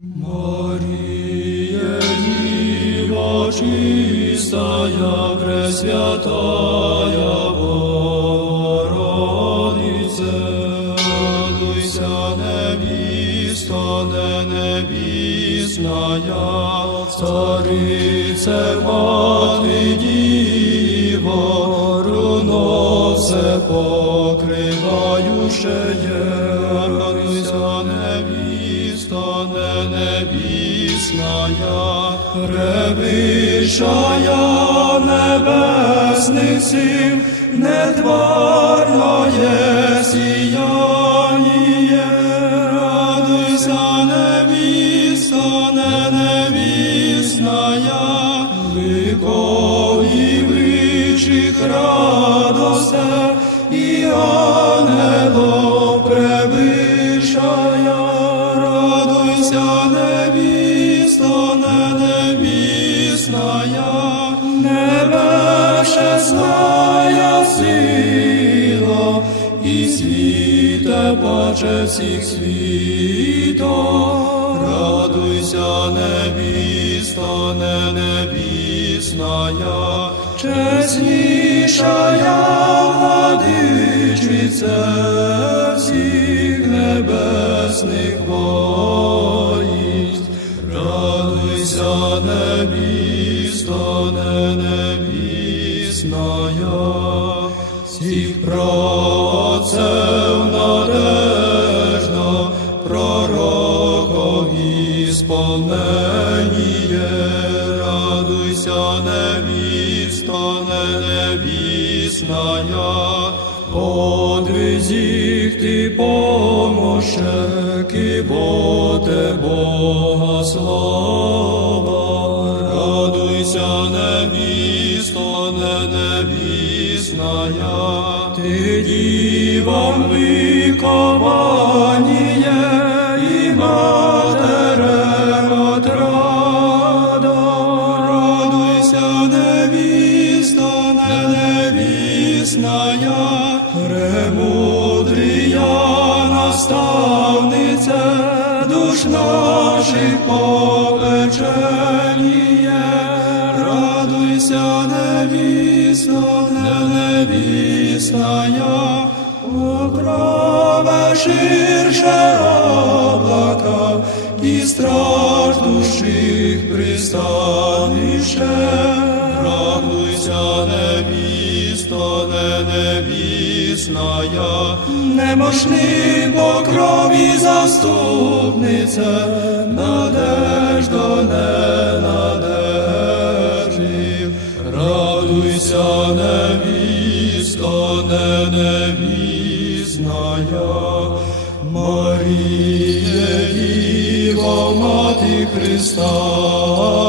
Мария, Дива чистая, Пресвятая невіста, не невісная, царице, мати діво, руно все покриваючеє, радуйся, невіста, не невісная, превищая небесних сил, нетварное сияние, ликові вичих радосте, і ангело превишая, радуйся, невіста, паче всіх світов, радуйся, невіста, не невісная, чеснішая владичице всіх небесних воїнств, радуйся, невіста, не невісная, всіх працев пророкові сповненіє, радуйся, невіста, не невісная, подвизіх ти помощек, і воте Бога слава, радуйся, невісто, не невісная, ти дівам викованіє, наставниця, душ наших попеченіє, радуйся, невісто, не невісная, покрове ширше облака, і страх душих пристанище, радуйся, невісто, не невісная, немощним покрові заступниця, надежда не надежив, радуйся, невісто, не невісная, Марія, Діва, Мати Христа.